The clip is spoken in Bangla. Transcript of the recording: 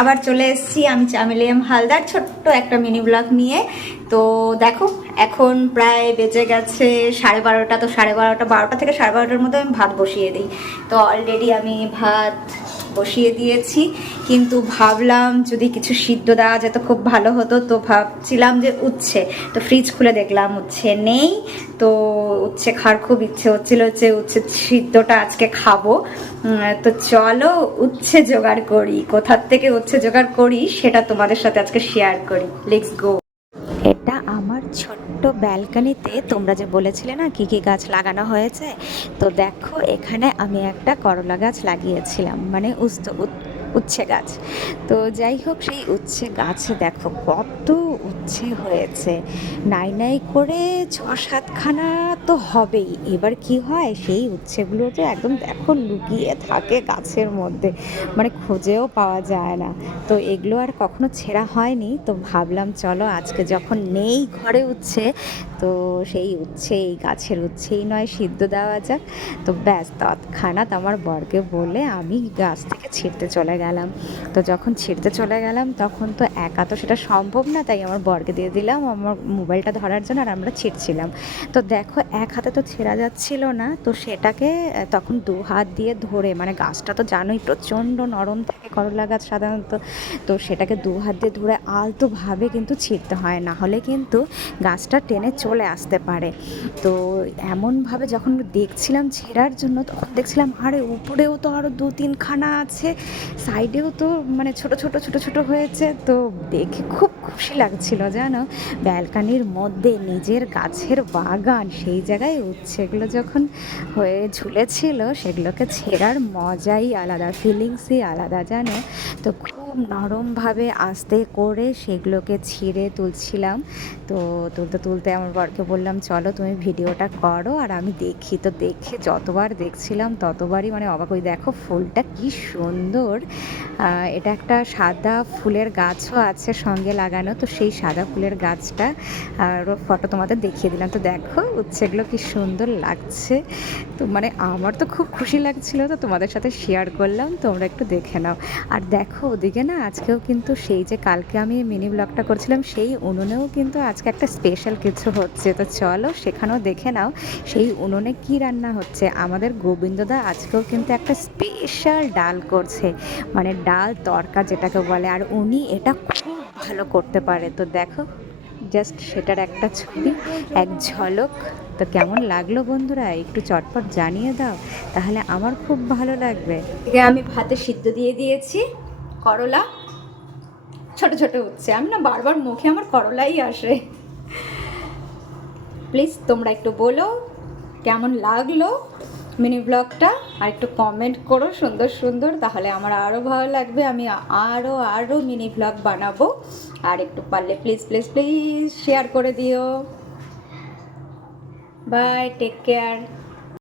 আবার চলে এসেছি আমি চামেলিয়াম হালদার ছোট্ট একটা মিনি ব্লগ নিয়ে। তো দেখো এখন প্রায় বেজে গেছে 12:30। তো 12:30 থেকে 12:30টার মধ্যে আমি ভাত বসিয়ে দিই। তো অলরেডি আমি ভাত বসিয়ে দিয়েছি, কিন্তু ভাবলাম যদি কিছু সিদ্ধ দেওয়া যেত খুব ভালো হতো। তো ভাবছিলাম যে উচ্ছে, তো ফ্রিজ খুলে দেখলাম উচ্ছে নেই। তো উচ্ছে খাওয়ার খুব ইচ্ছে হচ্ছিল, উচ্ছে সিদ্ধটা আজকে খাবো। তো চলো উচ্ছে জোগাড় করি, কোথার থেকে উচ্ছে জোগাড় করি সেটা তোমাদের সাথে আজকে শেয়ার করি। Let's go. এটা আমার ছোট্ট ব্যালকনিতে তোমরা যে বলেছিলে না কি কি গাছ লাগানো হয়েছে, তো দেখো এখানে আমি একটা করলা গাছ লাগিয়েছিলাম, মানে উচ্ছে গাছ। তো যাই হোক, সেই উচ্ছে গাছে দেখো কত উচ্ছে হয়েছে, নাই নাই করে 6-7খানা তো হবেই। এবার কি হয়, সেই উচ্ছেগুলো তো একদম দেখো লুকিয়ে থাকে গাছের মধ্যে, মানে খুঁজেও পাওয়া যায় না। তো এগুলো আর কখনো ছেঁড়া হয়নি। তো ভাবলাম চলো আজকে যখন নেই ঘরে উচ্ছে, তো সেই উচ্ছে, এই গাছের উচ্ছেই নয় সিদ্ধ দেওয়া যাক। তো ব্যাস তৎক্ষণাৎ আমার বরকে বলে আমি গাছ থেকে ছিঁড়তে চলে গেলাম। তো যখন ছিঁড়তে চলে গেলাম তখন তো একা তো সেটা সম্ভব না, তাই আমার বরকে দিয়ে দিলাম আমার মোবাইলটা ধরার জন্য, আর আমরা ছিঁড়ছিলাম। তো দেখো এক হাতে তো ছেঁড়া যাচ্ছিল না, তো সেটাকে তখন 2 হাত দিয়ে ধরে, মানে গাছটা তো জানোই প্রচণ্ড নরম থাকে করলা গাছ সাধারণত, তো সেটাকে 2 হাত দিয়ে ধরে আলতোভাবে কিন্তু ছিঁড়তে হয়, না হলে কিন্তু গাছটা টেনে চলে আসতে পারে। তো এমনভাবে যখন দেখছিলাম ছেঁড়ার জন্য, তখন দেখছিলাম আরে উপরেও তো আরও 2-3খানা আছে, সাইডেও তো মানে ছোট ছোট ছোট ছোট হয়েছে। তো দেখে খুব খুশি লাগছিল জানো, ব্যালকানির মধ্যে নিজের গাছের বাগান, সেই জায়গায় উচ্ছেগুলো যখন হয়ে ঝুলেছিল সেগুলোকে ছেঁড়ার মজাই আলাদা, ফিলিংসই আলাদা জানো। তো খুব নরমভাবে আস্তে করে সেগুলোকে ছিঁড়ে তুলছিলাম। তো তুলতে তুলতে আমার বরকে বললাম চলো তুমি ভিডিওটা করো আর আমি দেখি। তো দেখে যতবার দেখছিলাম ততবারই মানে অবাক হই। দেখো ফুলটা কি সুন্দর, এটা একটা সাদা ফুলের গাছও আছে সঙ্গে লাগানো। তো সেই সাদা ফুলের গাছটা আর ফটো তোমাদের দেখিয়ে দিলাম। তো দেখো উচ্ছেগুলো কি সুন্দর লাগছে। তো মানে আমার তো খুব খুশি লাগছিল, তো তোমাদের সাথে শেয়ার করলাম, তোমরা একটু দেখে নাও। আর দেখো ওদিকে না আজকেও কিন্তু সেই যে কালকে আমি মিনি ব্লগটা করছিলাম, সেই উনুনেও কিন্তু আজকে একটা স্পেশাল কিছু হচ্ছে। তো চলো সেখানেও দেখে নাও সেই উনুনে কি রান্না হচ্ছে। আমাদের গোবিন্দদা আজকেও কিন্তু একটা স্পেশাল ডাল করছে, মানে ডাল তড়কা যেটাকে বলে, আর উনি এটা খুব ভালো করতে পারে। তো দেখো জাস্ট সেটার একটা ছবি, এক ঝলক। তো কেমন লাগলো বন্ধুরা একটু চটপট জানিয়ে দাও, তাহলে আমার খুব ভালো লাগবে। আমি ভাতে সিদ্ধ দিয়ে দিয়েছি করলা, ছোট ছোট উচ্ছে। আমি না বারবার মুখে আমার করলাই আসে। প্লিজ তোমরা একটু বলো কেমন লাগলো মিনি ব্লগটা, আর একটু কমেন্ট করো সুন্দর সুন্দর, তাহলে আমার আরও ভালো লাগবে, আমি আরও আরও মিনি ব্লগ বানাবো। আর একটু পারলে প্লিজ প্লিজ প্লিজ শেয়ার করে দিও। Bye, take care.